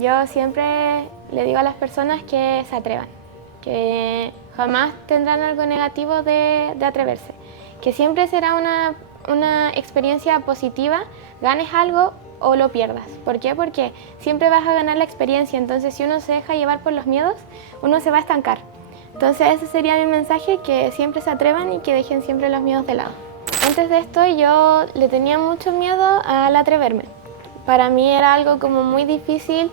Yo siempre le digo a las personas que se atrevan, que jamás tendrán algo negativo de atreverse, que siempre será una experiencia positiva, ganes algo o lo pierdas. ¿Por qué? Porque siempre vas a ganar la experiencia, entonces si uno se deja llevar por los miedos, uno se va a estancar. Entonces ese sería mi mensaje, que siempre se atrevan y que dejen siempre los miedos de lado. Antes de esto yo le tenía mucho miedo al atreverme. Para mí era algo como muy difícil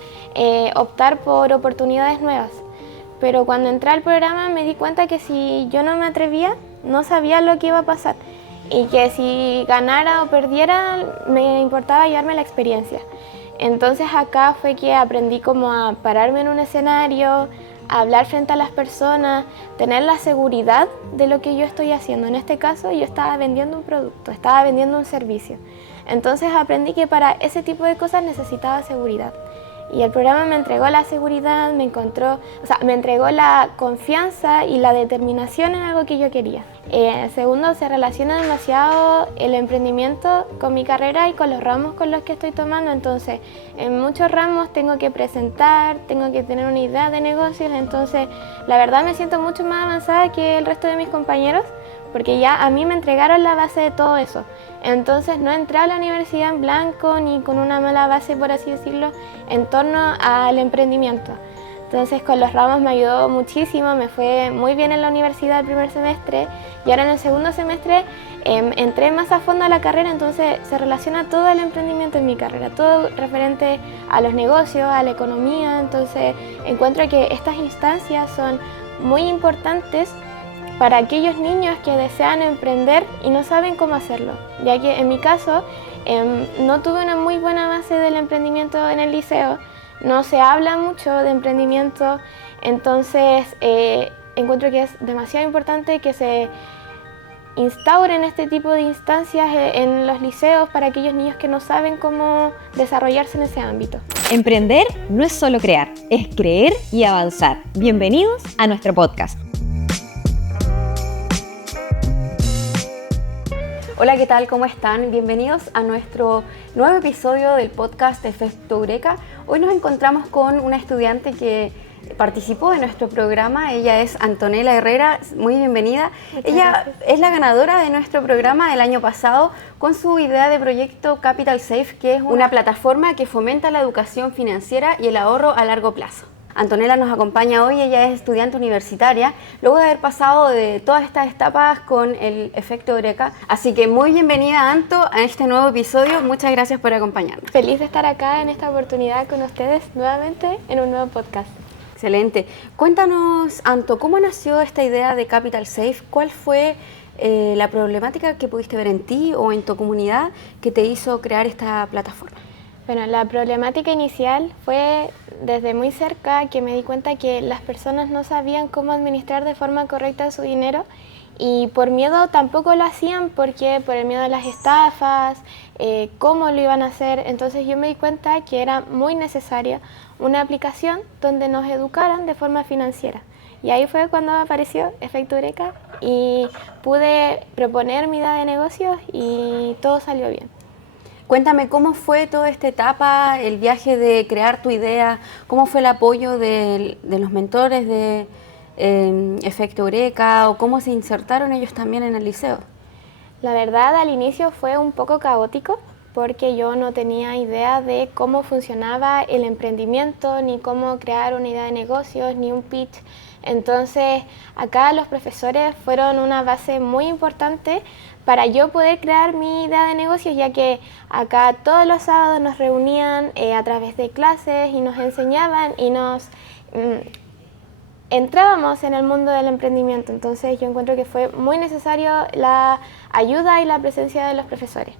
optar por oportunidades nuevas. Pero cuando entré al programa me di cuenta que si yo no me atrevía, no sabía lo que iba a pasar. Y que si ganara o perdiera, me importaba llevarme la experiencia. Entonces acá fue que aprendí como a pararme en un escenario, a hablar frente a las personas, tener la seguridad de lo que yo estoy haciendo. En este caso yo estaba vendiendo un producto, estaba vendiendo un servicio. Entonces aprendí que para ese tipo de cosas necesitaba seguridad. Y el programa me entregó la seguridad, me entregó la confianza y la determinación en algo que yo quería. Segundo, se relaciona demasiado el emprendimiento con mi carrera y con los ramos con los que estoy tomando. Entonces, en muchos ramos tengo que presentar, tengo que tener una idea de negocios. Entonces, la verdad me siento mucho más avanzada que el resto de mis compañeros, porque ya a mí me entregaron la base de todo eso. Entonces no entré a la universidad en blanco ni con una mala base, por así decirlo, en torno al emprendimiento. Entonces con los ramos me ayudó muchísimo, me fue muy bien en la universidad el primer semestre y ahora en el segundo semestre entré más a fondo a la carrera, entonces se relaciona todo el emprendimiento en mi carrera, todo referente a los negocios, a la economía. Entonces encuentro que estas instancias son muy importantes para aquellos niños que desean emprender y no saben cómo hacerlo, ya que en mi caso no tuve una muy buena base del emprendimiento en el liceo, no se habla mucho de emprendimiento, entonces encuentro que es demasiado importante que se instauren este tipo de instancias en los liceos para aquellos niños que no saben cómo desarrollarse en ese ámbito. Emprender no es solo crear, es creer y avanzar. Bienvenidos a nuestro podcast. Hola, ¿qué tal? ¿Cómo están? Bienvenidos a nuestro nuevo episodio del podcast Efecto Eureka. Hoy nos encontramos con una estudiante que participó de nuestro programa. Ella es Antonella Herrera, muy bienvenida. Ella es la ganadora de nuestro programa del año pasado con su idea de proyecto Capital Safe, que es una plataforma que fomenta la educación financiera y el ahorro a largo plazo. Antonella nos acompaña hoy, ella es estudiante universitaria, luego de haber pasado de todas estas etapas con el Efecto Eureka. Así que muy bienvenida, Anto, a este nuevo episodio. Muchas gracias por acompañarnos. Feliz de estar acá en esta oportunidad con ustedes nuevamente en un nuevo podcast. Excelente. Cuéntanos, Anto, ¿cómo nació esta idea de Capital Safe? ¿Cuál fue la problemática que pudiste ver en ti o en tu comunidad que te hizo crear esta plataforma? Bueno, la problemática inicial fue desde muy cerca que me di cuenta que las personas no sabían cómo administrar de forma correcta su dinero y por miedo tampoco lo hacían, porque por el miedo a las estafas, cómo lo iban a hacer. Entonces yo me di cuenta que era muy necesaria una aplicación donde nos educaran de forma financiera. Y ahí fue cuando apareció Efecto Eureka y pude proponer mi idea de negocios y todo salió bien. Cuéntame, ¿cómo fue toda esta etapa, el viaje de crear tu idea? ¿Cómo fue el apoyo de los mentores de Efecto Eureka o cómo se insertaron ellos también en el liceo? La verdad, al inicio fue un poco caótico porque yo no tenía idea de cómo funcionaba el emprendimiento, ni cómo crear una idea de negocios, ni un pitch. Entonces, acá los profesores fueron una base muy importante para yo poder crear mi idea de negocios, ya que acá todos los sábados nos reunían a través de clases y nos enseñaban y nos entrábamos en el mundo del emprendimiento. Entonces yo encuentro que fue muy necesario la ayuda y la presencia de los profesores.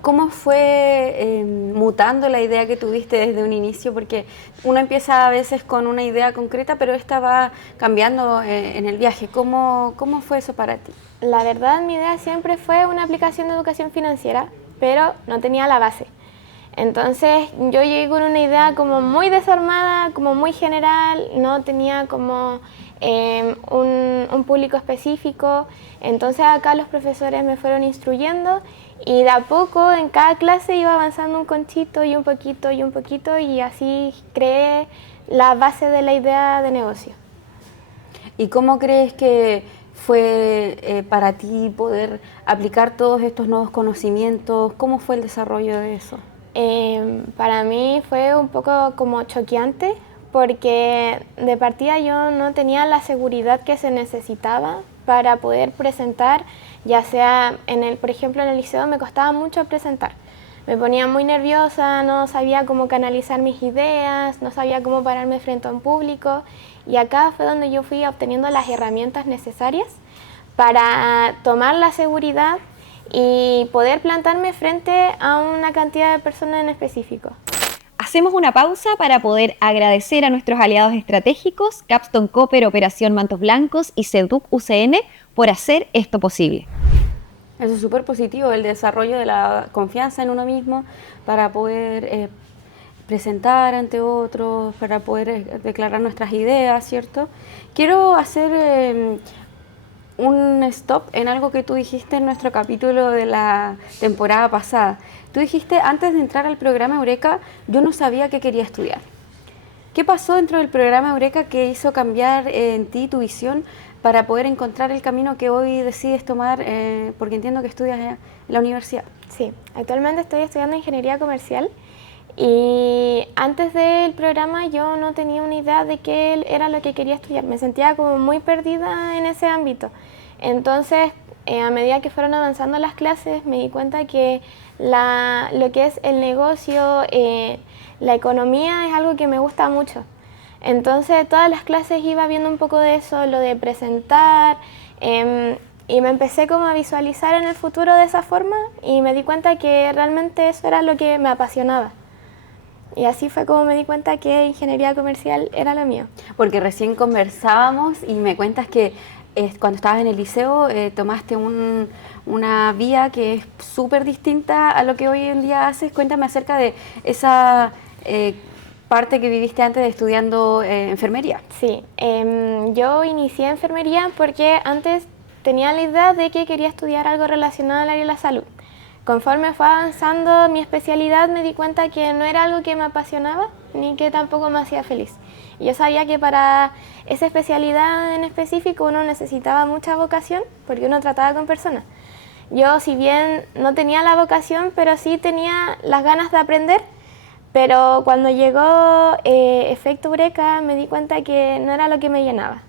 ¿Cómo fue mutando la idea que tuviste desde un inicio? Porque uno empieza a veces con una idea concreta, pero esta va cambiando en el viaje. ¿Cómo fue eso para ti? La verdad, mi idea siempre fue una aplicación de educación financiera, pero no tenía la base. Entonces yo llegué con una idea como muy desarmada, como muy general, no tenía como un público específico. Entonces acá los profesores me fueron instruyendo Y de a poco en cada clase iba avanzando un conchito y un poquito y un poquito y así creé la base de la idea de negocio. ¿Y cómo crees que fue para ti poder aplicar todos estos nuevos conocimientos? ¿Cómo fue el desarrollo de eso? Para mí fue un poco como choqueante porque de partida yo no tenía la seguridad que se necesitaba para poder presentar, ya sea, por ejemplo en el liceo me costaba mucho presentar. Me ponía muy nerviosa, no sabía cómo canalizar mis ideas, no sabía cómo pararme frente a un público y acá fue donde yo fui obteniendo las herramientas necesarias para tomar la seguridad y poder plantarme frente a una cantidad de personas en específico. Hacemos una pausa para poder agradecer a nuestros aliados estratégicos, Capstone Copper, Operación Mantos Blancos y Seduc UCN por hacer esto posible. Eso es súper positivo, el desarrollo de la confianza en uno mismo para poder presentar ante otros, para poder declarar nuestras ideas, ¿cierto? Quiero hacer un stop en algo que tú dijiste en nuestro capítulo de la temporada pasada. Tú dijiste, antes de entrar al programa Eureka, yo no sabía qué quería estudiar. ¿Qué pasó dentro del programa Eureka que hizo cambiar en ti tu visión para poder encontrar el camino que hoy decides tomar, porque entiendo que estudias en la universidad? Sí, actualmente estoy estudiando ingeniería comercial y antes del programa yo no tenía una idea de qué era lo que quería estudiar. Me sentía como muy perdida en ese ámbito. Entonces, a medida que fueron avanzando las clases, me di cuenta que lo que es el negocio, la economía es algo que me gusta mucho. Entonces todas las clases iba viendo un poco de eso, lo de presentar, y me empecé como a visualizar en el futuro de esa forma y me di cuenta que realmente eso era lo que me apasionaba. Y así fue como me di cuenta que ingeniería comercial era lo mío. Porque recién conversábamos y me cuentas que cuando estabas en el liceo tomaste una vía que es súper distinta a lo que hoy en día haces. Cuéntame acerca de esa parte que viviste antes de estudiando enfermería. Sí, yo inicié enfermería porque antes tenía la idea de que quería estudiar algo relacionado al área de la salud. Conforme fue avanzando mi especialidad me di cuenta que no era algo que me apasionaba ni que tampoco me hacía feliz. Y yo sabía que para esa especialidad en específico uno necesitaba mucha vocación porque uno trataba con personas. Yo si bien no tenía la vocación, pero sí tenía las ganas de aprender, pero cuando llegó Efecto Eureka me di cuenta que no era lo que me llenaba.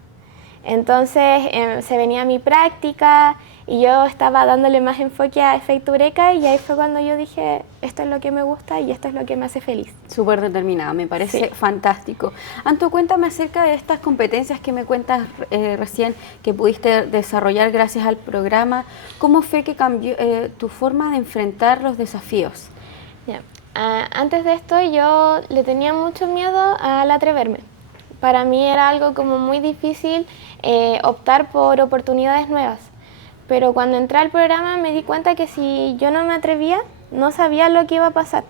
Entonces se venía mi práctica y yo estaba dándole más enfoque a Efecto Eureka y ahí fue cuando yo dije, esto es lo que me gusta y esto es lo que me hace feliz. Súper determinada, me parece fantástico. Anto, cuéntame acerca de estas competencias que me cuentas recién que pudiste desarrollar gracias al programa. ¿Cómo fue que cambió tu forma de enfrentar los desafíos? Yeah. Antes de esto yo le tenía mucho miedo al atreverme. Para mí era algo como muy difícil optar por oportunidades nuevas. Pero cuando entré al programa me di cuenta que si yo no me atrevía, no sabía lo que iba a pasar.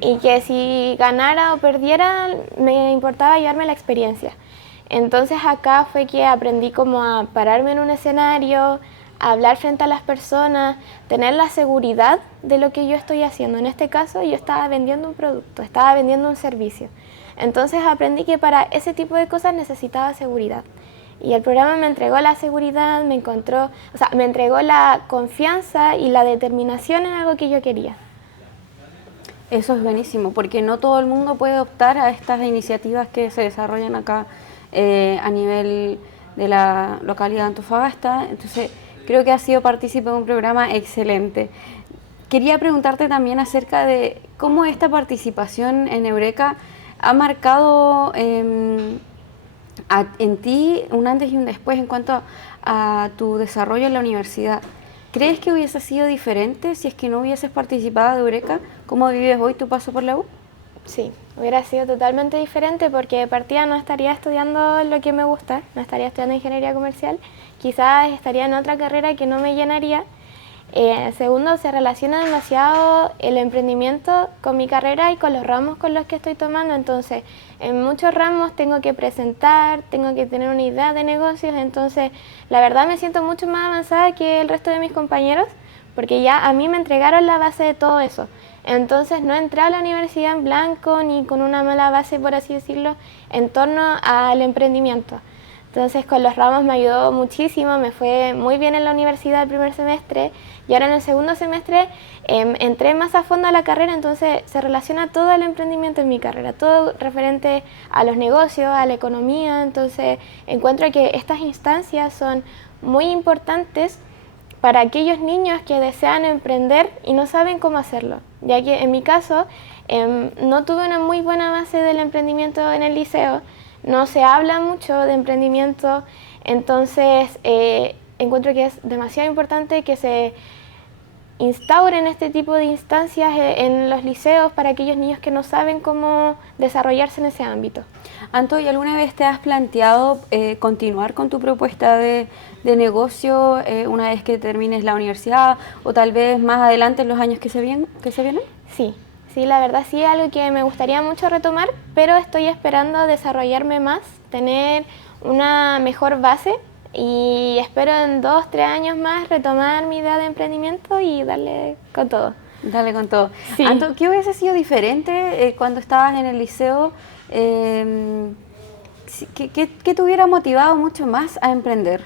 Y que si ganara o perdiera, me importaba llevarme la experiencia. Entonces acá fue que aprendí como a pararme en un escenario, a hablar frente a las personas, tener la seguridad de lo que yo estoy haciendo. En este caso yo estaba vendiendo un producto, estaba vendiendo un servicio. Entonces aprendí que para ese tipo de cosas necesitaba seguridad. Y el programa me entregó la seguridad, me entregó la confianza y la determinación en algo que yo quería. Eso es buenísimo, porque no todo el mundo puede optar a estas iniciativas que se desarrollan acá a nivel de la localidad de Antofagasta. Entonces, creo que has sido partícipe de un programa excelente. Quería preguntarte también acerca de cómo esta participación en Eureka ha marcado en ti un antes y un después en cuanto a tu desarrollo en la universidad. ¿Crees que hubiese sido diferente si es que no hubieses participado de Eureka? ¿Cómo vives hoy tu paso por la U? Sí, hubiera sido totalmente diferente porque de partida no estaría estudiando lo que me gusta, no estaría estudiando ingeniería comercial, quizás estaría en otra carrera que no me llenaría. Segundo, se relaciona demasiado el emprendimiento con mi carrera y con los ramos con los que estoy tomando, entonces en muchos ramos tengo que presentar, tengo que tener una idea de negocios, entonces la verdad me siento mucho más avanzada que el resto de mis compañeros porque ya a mí me entregaron la base de todo eso. Entonces no entré a la universidad en blanco ni con una mala base, por así decirlo, en torno al emprendimiento. Entonces con los ramos me ayudó muchísimo, me fue muy bien en la universidad el primer semestre y ahora en el segundo semestre entré más a fondo a la carrera, entonces se relaciona todo el emprendimiento en mi carrera, todo referente a los negocios, a la economía, entonces encuentro que estas instancias son muy importantes para aquellos niños que desean emprender y no saben cómo hacerlo, ya que en mi caso no tuve una muy buena base del emprendimiento en el liceo, no se habla mucho de emprendimiento, entonces encuentro que es demasiado importante que se instauren este tipo de instancias en los liceos para aquellos niños que no saben cómo desarrollarse en ese ámbito. Anto, ¿y alguna vez te has planteado continuar con tu propuesta de negocio una vez que termines la universidad o tal vez más adelante en los años que se vienen? Sí, la verdad sí es algo que me gustaría mucho retomar, pero estoy esperando desarrollarme más, tener una mejor base y espero en 2, 3 años más retomar mi idea de emprendimiento y darle con todo. Dale con todo. Sí. Anto, ¿qué hubiese sido diferente cuando estabas en el liceo? ¿Qué te hubiera motivado mucho más a emprender?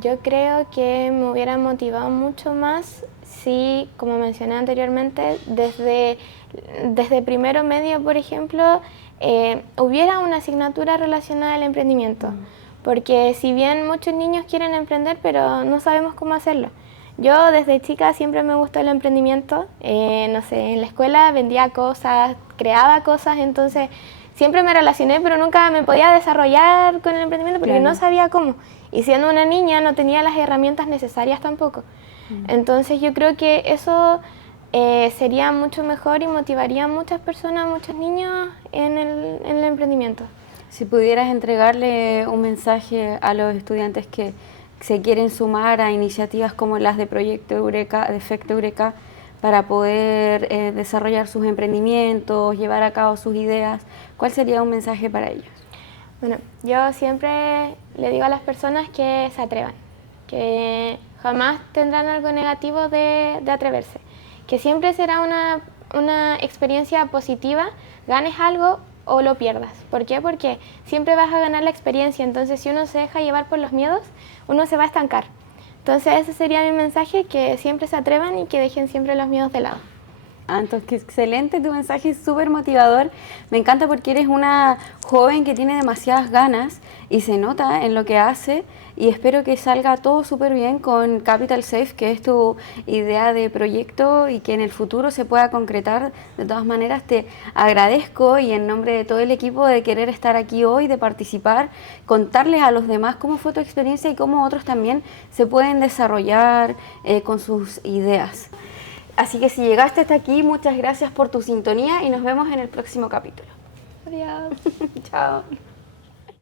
Yo creo que me hubiera motivado mucho más si, como mencioné anteriormente, desde primero medio, por ejemplo, hubiera una asignatura relacionada al emprendimiento. Porque si bien muchos niños quieren emprender, pero no sabemos cómo hacerlo. Yo desde chica siempre me gustó el emprendimiento, no sé, en la escuela vendía cosas, creaba cosas, entonces siempre me relacioné, pero nunca me podía desarrollar con el emprendimiento porque no sabía cómo. Y siendo una niña no tenía las herramientas necesarias tampoco. Entonces yo creo que eso sería mucho mejor y motivaría a muchas personas, a muchos niños en el emprendimiento. Si pudieras entregarle un mensaje a los estudiantes que se quieren sumar a iniciativas como las de Proyecto Eureka, de Efecto Eureka, para poder desarrollar sus emprendimientos, llevar a cabo sus ideas, ¿cuál sería un mensaje para ellos? Bueno, yo siempre le digo a las personas que se atrevan, que jamás tendrán algo negativo de atreverse, que siempre será una experiencia positiva, ganes algo o lo pierdas. ¿Por qué? Porque siempre vas a ganar la experiencia, entonces si uno se deja llevar por los miedos, uno se va a estancar. Entonces ese sería mi mensaje, que siempre se atrevan y que dejen siempre los miedos de lado. Entonces, qué excelente, tu mensaje es súper motivador. Me encanta porque eres una joven que tiene demasiadas ganas y se nota en lo que hace, y espero que salga todo súper bien con Capital Safe, que es tu idea de proyecto y que en el futuro se pueda concretar. De todas maneras, te agradezco y en nombre de todo el equipo de querer estar aquí hoy, de participar, contarles a los demás cómo fue tu experiencia y cómo otros también se pueden desarrollar con sus ideas. Así que si llegaste hasta aquí, muchas gracias por tu sintonía y nos vemos en el próximo capítulo. Adiós. Chao.